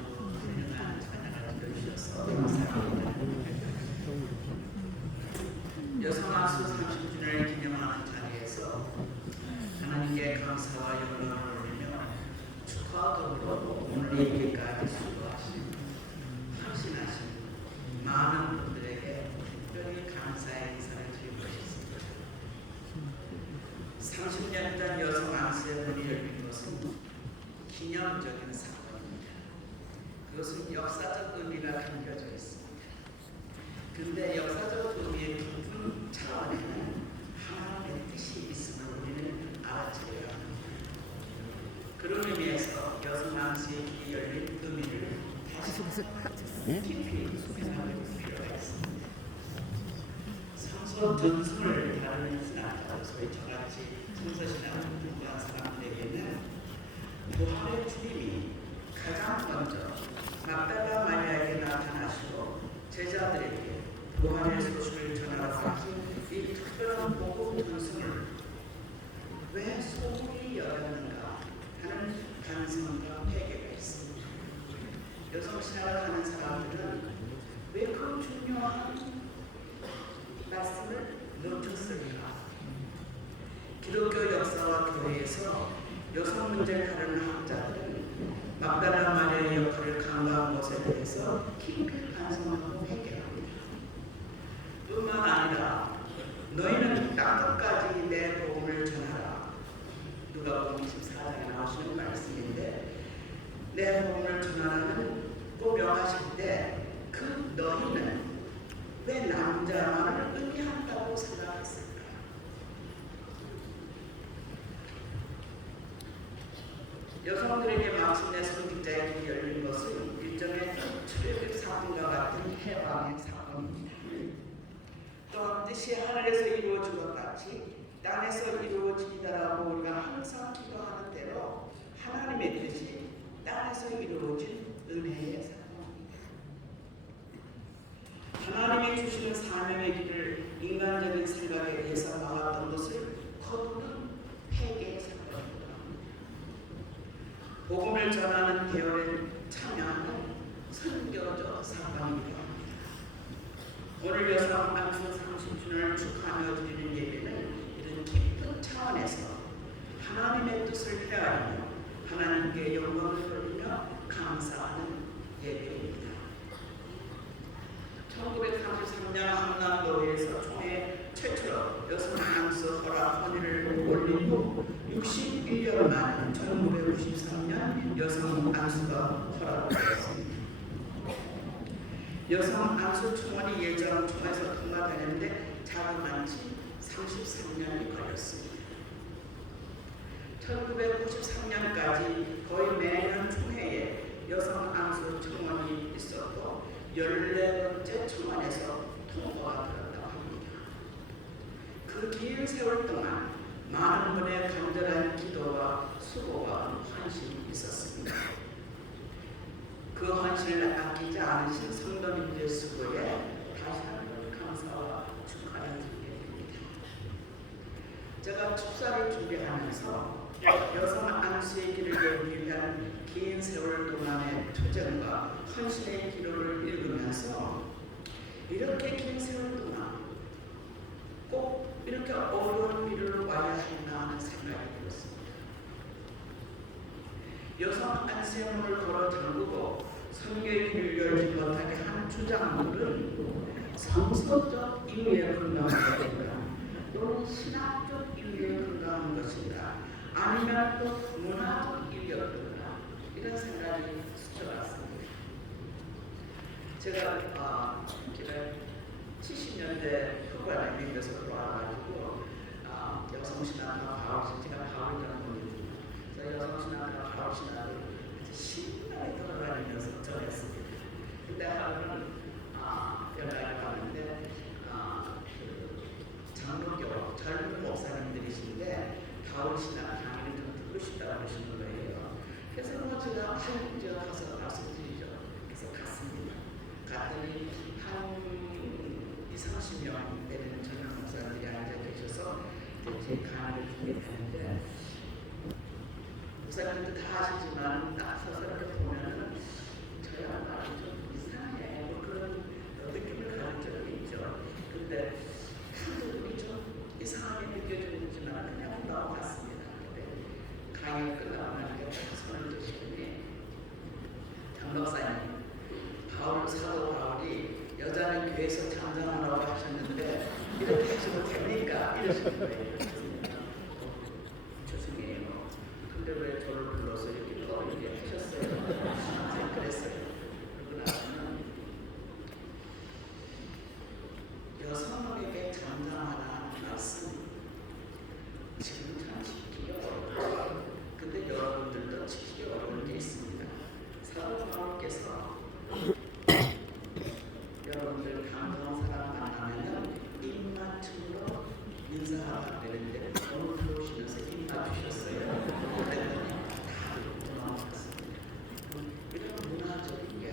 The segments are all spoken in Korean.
훌륭한 찬양을 들으셔서 감사합니다. 여성 안수 30주년을 기념하는 자리에서 하나님께 감사와 영광을 올리며 축하와 더불어 오늘 이렇게까지 수고하신 헌신하신 많은 분들에게 특별히 감사의 인사를 드리고 싶습니다. 30년 전 여성 안수의 문이 열린 것은 기념적인 사건입니다. 그것은 역사적 의미가 담겨져 있습니다. 그런데 역사적 의미의 깊은 차원에는 하나님의 뜻이 있음을 우리는 알아차려야 합니다. 그런 의미에서 여성 안수의 길이 열린 의미를 다시 깊이 생각해볼 필요가 있습니다. 성서 전승을 다루는 신학자, 소위 저같이 성서신학을 공부한 사람들에게는 부활의 주님이 가장 먼저 막달라 마리아에게 나타나시고 제자들에게 부활의 소식을 전하러 가신 이 특별한 복음 전승을 왜 소문이 열렸는가 하는 반성과 회개가 있습니다. 여성 신학을 하는 사람들은 왜 그 중요한 말씀을 놓쳤을까? 기독교 역사와 교회에서 여성 문제를 다루는 학자들은 막달라 마리아의 역할을 강조한 것에 대해서 깊이 반성하고 회개합니다. 뿐만 아니라 너희는 땅끝까지 내 복음을 전하라. 누가복음 24장에 나오시는 말씀인데 내 복음을 전하라는 꼭 명하실 때 그 너희는 왜 남자만을 의미한다고 생각했을까? 여성들에게 마침내 선지자의 길이 열린 것은 일종의 출애굽 사건과 같은 해방의 사건입니다. 또한 뜻이 하늘에서 이루어진 것 같이 땅에서 이루어지리다라고 우리가 항상 기도하는 대로 하나님의 뜻이 땅에서 이루어진 은혜의 사건입니다. 하나님이 주시는 사명의 길을 인간적인 생각에 의해서 막았던 것을 거두는 회개의 사건입니다. 복음을 전하는 계열의 참여하는 선교적 사건이기도 합니다. 오늘 여성 안수 30주년을 축하하며 드리는 예배는 이런 깊은 차원에서 하나님의 뜻을 헤아리며 하나님께 영광을 돌리며 감사하는 예배입니다. 1933년 한남도에서 총회 최초로 여성 안수 허락 건의를 올린 후 61년 만에 1993년 여성 안수가 허락되었습니다. 여성 안수 청원이 예정 총회에서 통과되는데 자그마치 33년이 걸렸습니다. 1993년까지 거의 매년 총회에 여성 안수 청원이 있었고 14번째 청원에서 통과가 되었다고 합니다. 그 긴 세월 동안 많은 분의 간절한 기도와 수고와 헌신이 있었습니다. 그 헌신을 아끼지 않으신 성도님들의 수고에 다시 한번 감사와 축하를 드립니다. 제가 축사를 준비하면서 여성 안수의 길을 열기 위한 긴 세월 동안의 투쟁과 헌신의 기록을 읽으면서 이렇게 긴 세월 동안 꼭 이렇게 어려운 길을 와야 했나 하는 생각이 들었습니다. 여성 안수의 문을 걸어 잠그고 선교의 길을 열지 못하게 한 주장들은 성서적 이유에 근거한 것인가 또는 신학적 이유에 근거한 것인가 아니면 또 문화적 이유였던가 이런 생각이 스쳐갔습니다. 제가 70년대 북한에 미국에서 돌아와가지고 여성신학과 가을신학과 가을이라는 분이 그래서 여성신학과 가을신학을 신나게 돌아다니면서 전했습니다. 그때 하루는 연락을 받는데 장로교 젊은 목사님들이신데 가을신학 강의를 좀 듣고 싶다고 하시는 거예요. 그래서 제가 제가 가서 말씀드리죠. 그래서 갔습니다. 갔더니 한 20-30명 되는 젊은 목사님들이 앉아 계셔서 제 강의를 준비하는데 목사님들도 다 아시지만 딱 서서 이렇게 보면은 저 양반이 좀 이상해 뭐 그런 느낌을 가진 적이 있죠. 근데 그들이 좀 이상하게 느껴지지만 그냥 넘어갔습니다. 근데 강의 끝나고 나니까 손을 드시더니 장 박사님, 사도 바울이 여자는 교회에서 장장하라고 하셨는데 이렇게 하시면 됩니까? 이러시는 거예요. 죄송해요. 근데 왜 저를 불러서 이렇게 떠들게 하셨어요? 그랬어요. 그러고 나서는 여성에게 장장하라는 말씀 지금 참 지키기 어려워요. 근데 여러분들도 지키기 어려운 게 있습니다. 사도 바울께서 여러분들 감정 사람 만나면 입맞춤으로 인사하라 그랬는데 너무 들어오시면서 입맞추셨어요. 그랬더니 다 듣고 넘어갔습니다. 이런 문화적인 게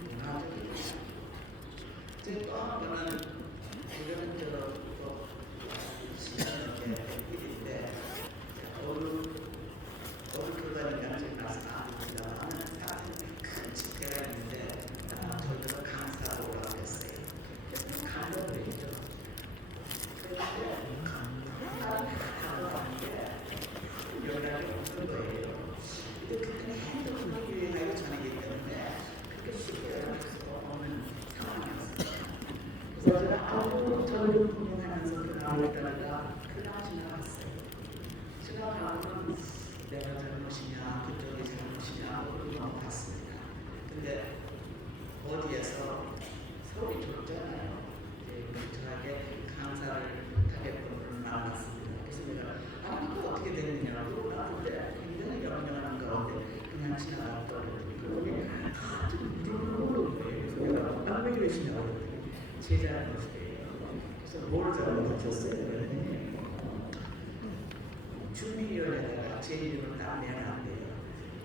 문화적인 게. 또 한 번은 이거는 또 신앙의 일인데 어느 교단인가 지금 말씀 안 드립니다만 같은 큰 집회가 있는데 저희가 강사로 오라고 했어요. 그래서 감동을 했죠. 그런데 강사로 왔는데 연락이 없는 거예요. 근데 그때는 핸드폰이 유행하기 전이기 때문에 그렇게 쉽게 연락할 수가 없는 상황이었어요. 그래서 제가 저를 고민하면서 그 나올 때마다 그냥 지나갔어요. 지나가면 내가 잘못이냐 그쪽이 잘못이냐 그런 거 봤습니다. 근데 어디에서 서울이 좁잖아요. 근처하게 강사를 타겟분을 만났습니다. 그래서 내가 그거 어떻게 됐느냐고 나는데 굉장히 영영한 가운데 그냥 지나갔더니 그분이 좀 물어보는 거예요. 그래서 내가 왜 이러시냐고 그랬더니 제 잘못이에요. 그래서 뭘 잘못하셨어요? 그랬더니 주민위원회에다가 제 이름을 딱 내면 안 돼요.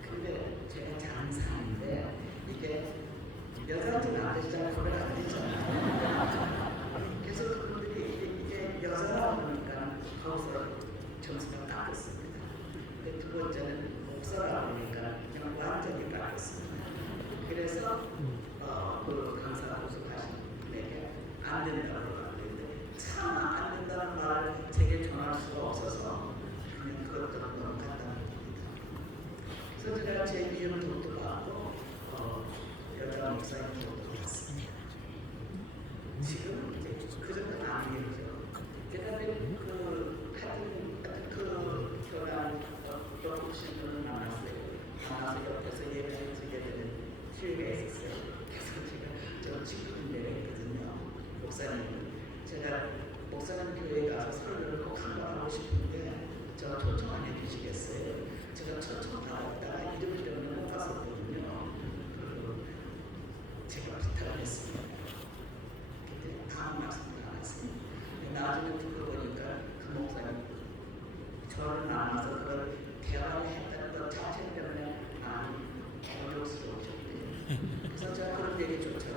근데 제가 장사인데 이게 여자한테는 안 되잖아요. 거래가 안 되잖아요. 그래서 그분들이 이게 여자라 그러니까 거기서 점수가 깎였습니다. 근데 두 번째는 목사라 그러니까 그냥 완전히 깎였습니다. 그래서 그 강사 고속하신 분에게 안 된다고 그러는데 차마 안 된다는 말을 제게 전할 수가 없어서 그냥 그것도 넘어갔다는 겁니다. 그래서 제가 제 이름 돈도 받고 여자 목사님 돈도 받습니다. 지금 이제 그 정도는 아니겠죠. 제가 같은 그 교단 오신 분을 만났어요. 만나서 옆에서 예배를 드리게 되는 기회가 있었어요. 그래서 제가 저 친구를 내렸거든요. 목사님은 제가 목사님 교회에 가서 설교를 꼭 한 번 하고 싶은데 저 초청 안 해주시겠어요? 제가 초청 받았다가 이름 때문에 못 갔었거든요. 그리고 제가 부탁을 했습니다. 근데 아무 말씀도 안 했어요. 나중에 듣고 보니까 그 목사님 저를 만나서 그걸 대화를 했다는 것 자체 때문에 많이 어려스러우셨대요. 그래서 제가 그런 얘기조차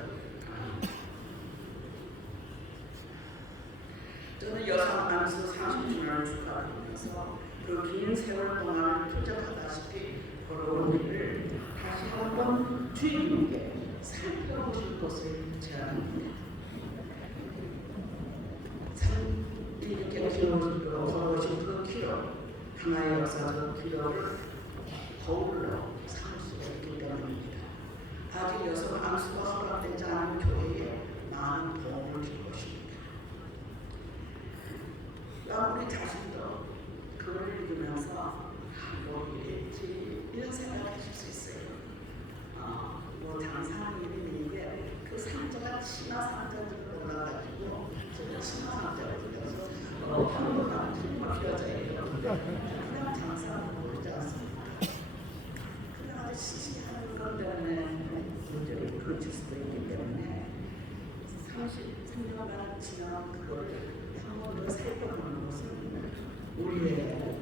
저는 여성 안수 30주년을 축하드리면서 그 긴 세월 동안 표적하다시피 걸어온 길을 다시 한번 주인님께 살펴보실 것을 제안합니다. 이렇게 걸어오신 그 기록, 하나의 역사적 기록을 거울로 삼을 수가 있기 때문입니다. 아직 여성 안수가 허락되지 않은 교회에 많은 도움을 줄 것입니다. 우리 자신도 그걸 읽으면서 뭐 이랬지 이런 생각하실 수 있어요. 뭐 장사하는 이름이 이게 그 상자가 치마 상자들을 올라가지고 제가 치마 상자를 들여서 한국은 정말 여자예요. 그냥 장사하는 모르지 않습니까? 그냥 아주 시시하는 것 때문에 문제를 그칠 수도 있기 때문에 33년간 지난 그거를 한 번 더 살펴보는 것은 우리의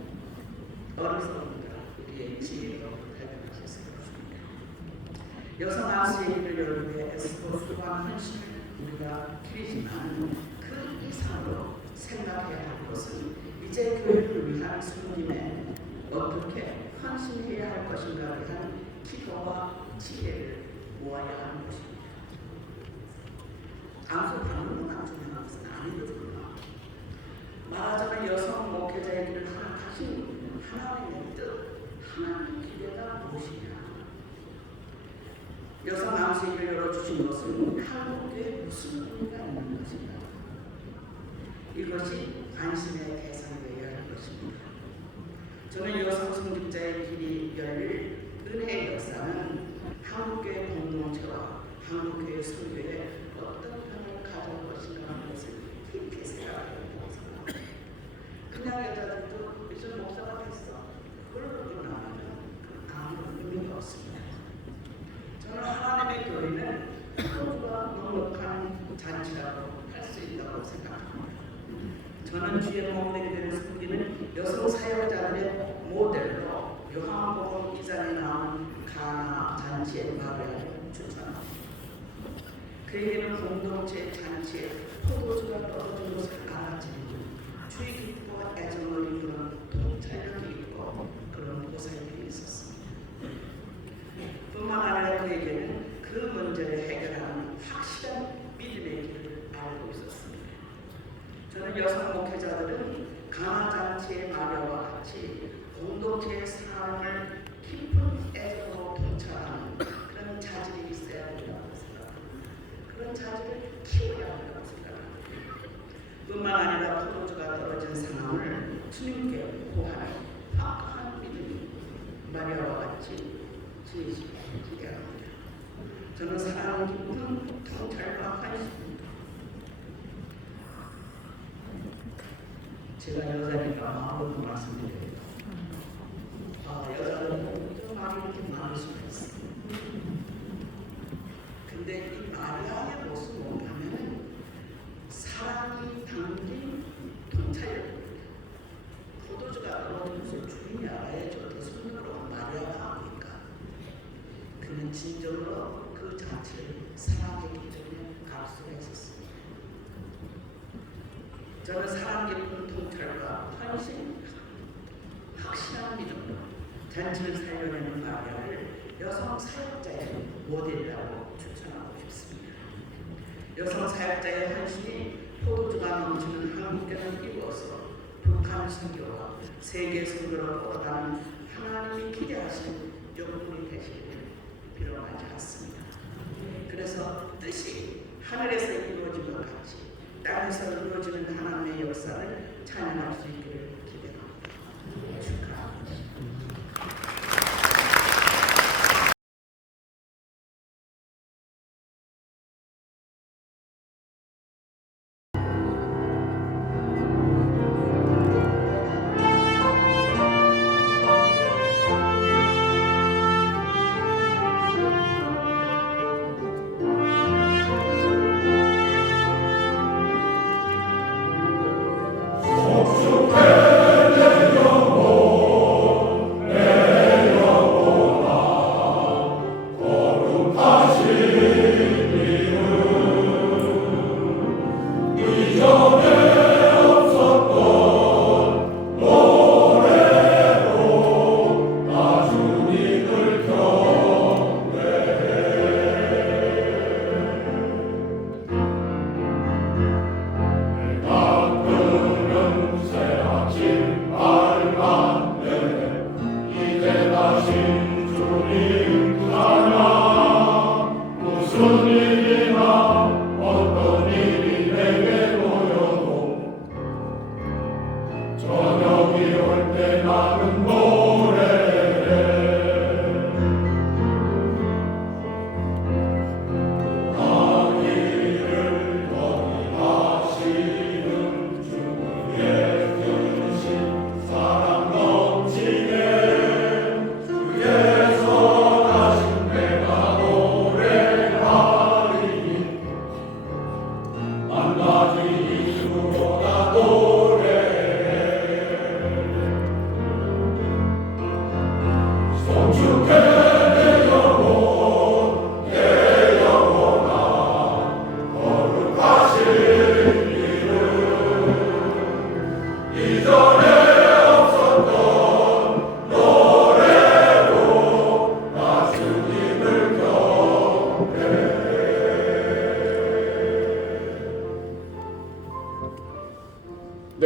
어리석음과 우리의 지혜로 발견하셨을 것입니다. 여성 안수의 일을 여러분의 애쓰고 수고한 헌신을 우리가 드리지만 그 이상으로 생각해야 할 것은 이제 교회를 위한 손님에 어떻게 헌신해야 할 것인가에 대한 기도와 지혜를 모아야 하는 것입니다. 암소 방문은 암소하는 것은 아니거든요. 말하자면 여성 목회자의 길을 허락하신 하나님의 뜻, 하나님의 기대가 무엇이냐? 여성 암소의 길을 열어주신 것은 한국에 무슨 의미가 있는 것인가? 이것이 안심의 대상이 되어야 할 것입니다. 저는 여성 성직자의 길이 열릴 은혜의 역사는 한국교회 공동체와 한국교회 선교에 어떤 변화를 가져올 것인가 하는 것을 깊이 생각해보고 있습니다. 그냥 여자들도 이제 목사가 됐어. 그러고 나면 아무런 의미가 없습니다. 저는 하나님의 교회는 하루가 넉넉한 잔치라고 할 수 있다고 생각합니다. 저는 주의 몸되기를 섬기는 여성 사역자들의 모델로 요한복음 2장에 나오는 가나 잔치의 마리아를 추천합니다. 그에게는 공동체 잔치에 포도주가 떨어진 것을 알아채는 주의 기쁨과 애정을 이루는 통찰력이 있고 그런 보살님이 있었습니다. 뿐만 아니라 그에게는 그 문제를 해결하는 확실한 믿음의 길을 알고 있었습니다. 저는 여성 목회자들은 가나잔치의 마리아와 같이 공동체의 삶을 깊은 애정으로 통찰하는 그런 자질이 있어야 된다고 생각합니다. 그런 자질을 키워야 한다고 생각합니다. 뿐만 아니라 포도주가 떨어진 상황을 주님께 고하는 확고한 믿음이 마리아와 같이 지으시길 기대합니다. 저는 사랑을 깊은 통찰과 관심입니다. 제가 여자니까 마음으로 말씀드려요. 여자들은 좀 말이 이렇게 많을 수가 있어요. 근데 이 마리아의 모습을 보면 사랑이 담긴 통찰력입니다. 포도주가 떨어진 것을 주인이 알아야죠. 대손으로 마리아가 아니까. 그는 진정으로 그 자체를 사랑했기 때문에 갈 수가 있었습니다. 저는 사랑 깊은 통찰과 헌신, 확실한 믿음으로 잔치를 살려내는 마리아를 여성 사역자의 모델이라고 추천하고 싶습니다. 여성 사역자의 헌신이 포도주가 넘치는 한국교회를 이루어서 북한 선교와 세계 선교를 뻗어가는 하나님이 기대하신 영혼이 되시기를 빌어가지 않습니다. 그래서 뜻이 하늘에서 이루어진 것 같이 땅에서 이루어지는 하나님의 역사를 찬양할 수 있기를 기대합니다. 축하합니다. 속속해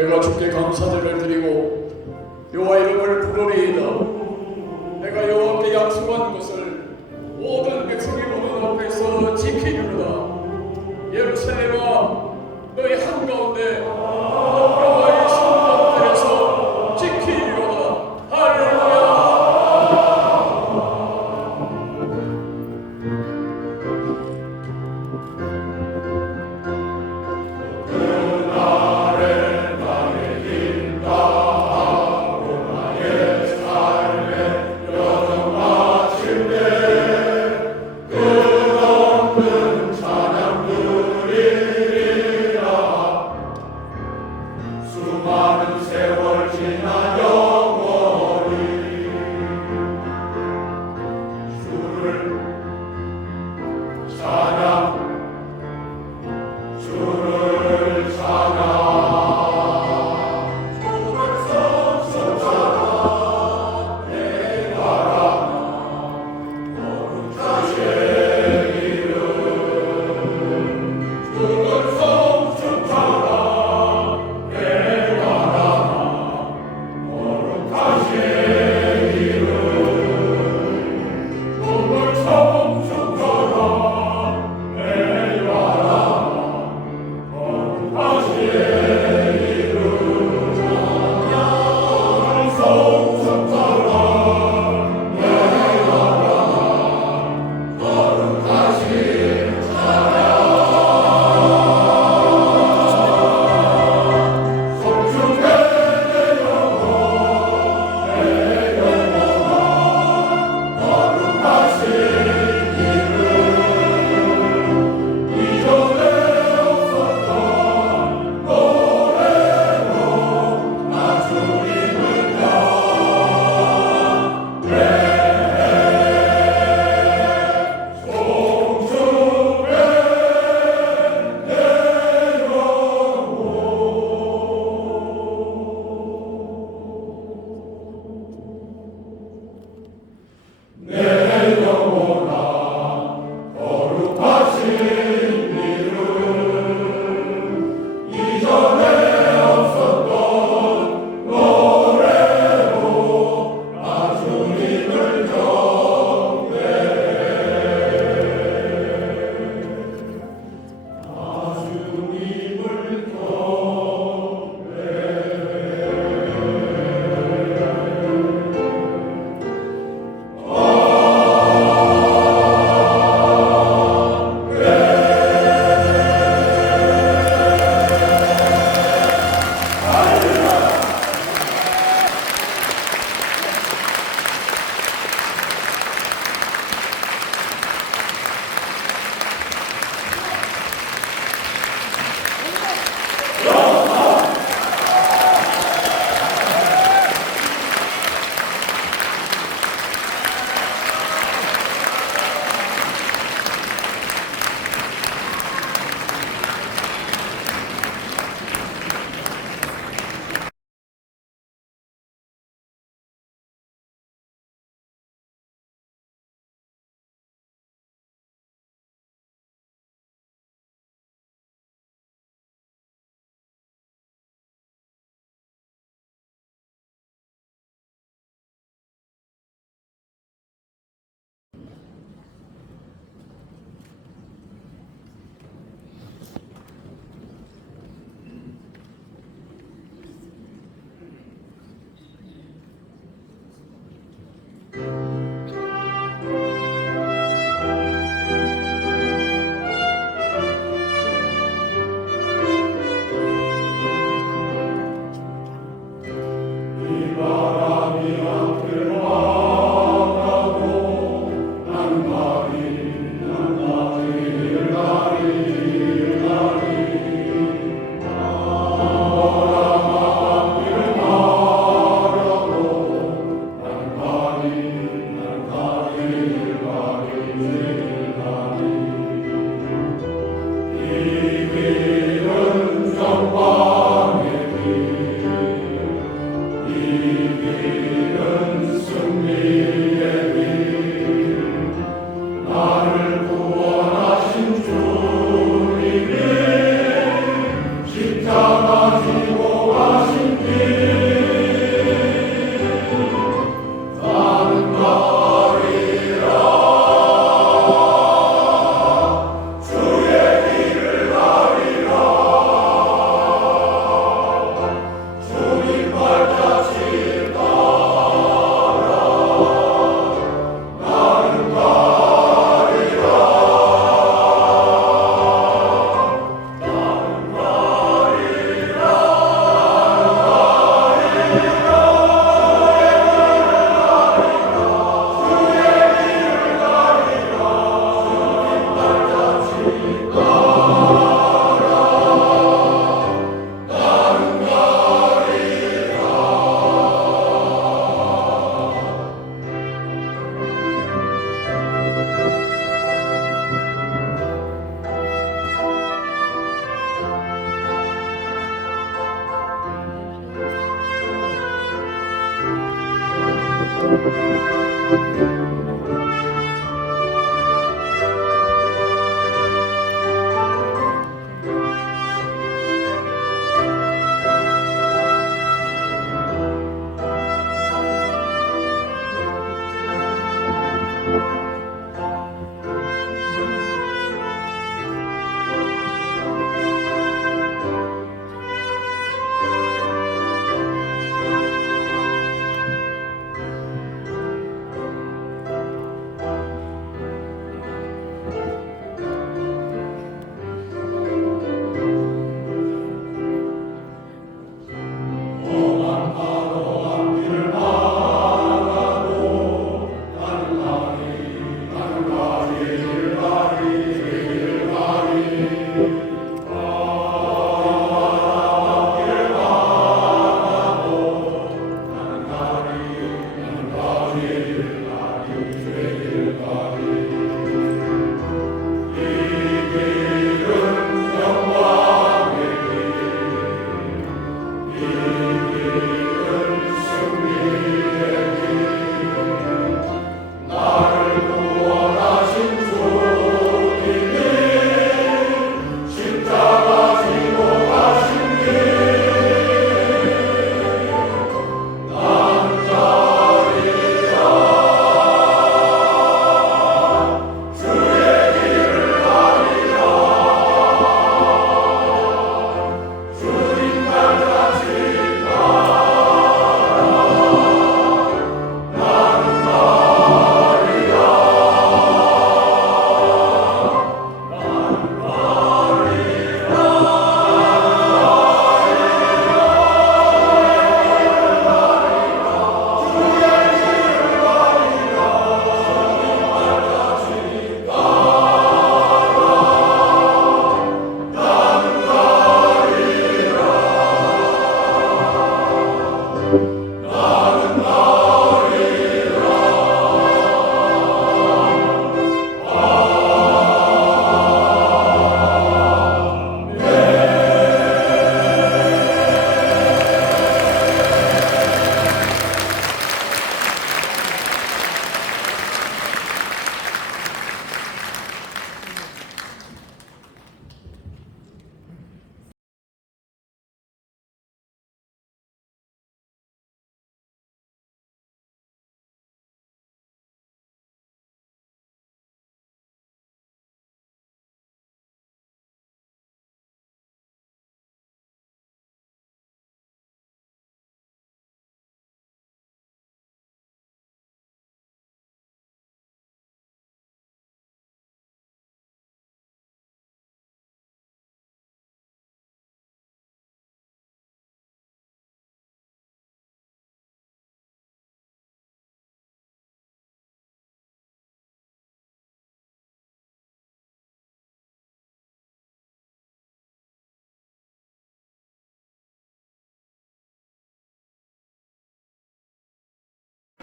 내가 주께 감사제를 드리고 여호와 이름을 부르리이다. 내가 여호와께 약속한 것을 모든 백성이 보는 앞에서 지키리로다. 예루살렘아, 너희 한가운데 여호와의 성막들에서 지키리로다. 할렐루야. 나의 삶에 여정마칠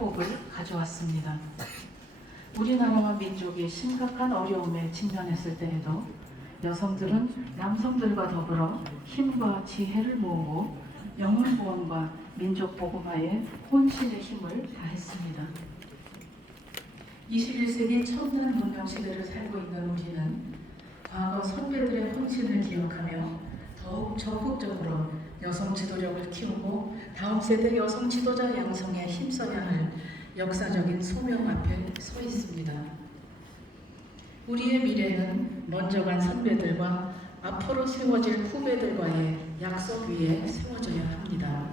곡을 가져왔습니다. 우리나라와 민족이 심각한 어려움에 직면했을 때에도 여성들은 남성들과 더불어 힘과 지혜를 모으고 영혼 구원과 민족 복음화에 혼신의 힘을 다했습니다. 21세기 첨단 문명 시대를 살고 있는 우리는 과거 선배들의 헌신을 기억하며 더욱 적극적으로 여성 지도력을 키우고 다음 세대 여성 지도자 양성에 힘써야 할 역사적인 소명 앞에 서 있습니다. 우리의 미래는 먼저 간 선배들과 앞으로 세워질 후배들과의 약속 위에 세워져야 합니다.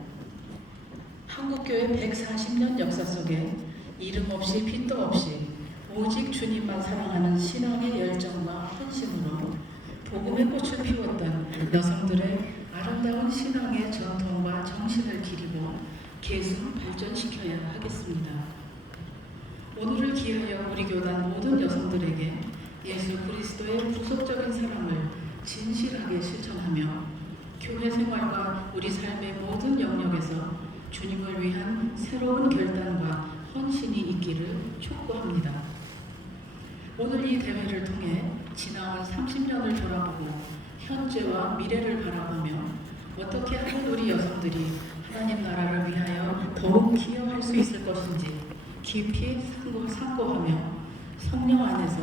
한국교회 140년 역사 속에 이름 없이 빚도 없이 오직 주님만 사랑하는 신앙의 열정과 헌신으로 복음의 꽃을 피웠던 여성들의 아름다운 신앙의 전통과 정신을 기리고 계속 발전시켜야 하겠습니다. 오늘을 기하여 우리 교단 모든 여성들에게 예수 그리스도의 구속적인 사랑을 진실하게 실천하며 교회 생활과 우리 삶의 모든 영역에서 주님을 위한 새로운 결단과 헌신이 있기를 촉구합니다. 오늘 이 대회를 통해 지나온 30년을 돌아보고 현재와 미래를 바라보며 어떻게 하면 우리 여성들이 하나님 나라를 위하여 더욱 기여할 수 있을 것인지 깊이 상고하며 성령 안에서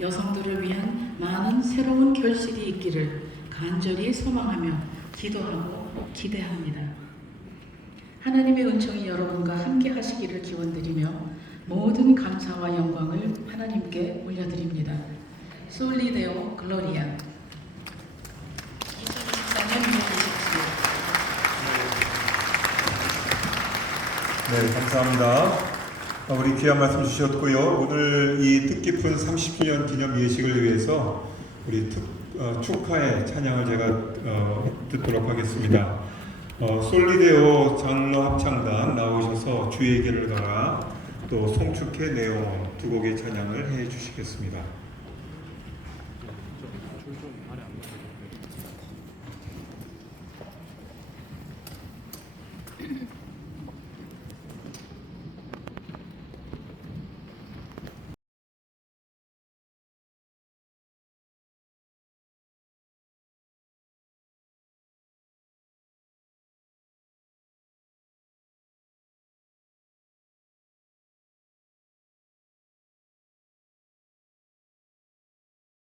여성들을 위한 많은 새로운 결실이 있기를 간절히 소망하며 기도하고 기대합니다. 하나님의 은총이 여러분과 함께 하시기를 기원드리며 모든 감사와 영광을 하나님께 올려드립니다. 솔리 데오 글로리아. 2024년 6월 27일. 네, 감사합니다. 우리 귀한 말씀 주셨고요. 오늘 이 뜻깊은 30주년 기념 예식을 위해서 우리 축하의 찬양을 제가 듣도록 하겠습니다. 솔리데오 장로 합창단 나오셔서 주의 길을 가라 또 송축해 내용 두 곡의 찬양을 해 주시겠습니다.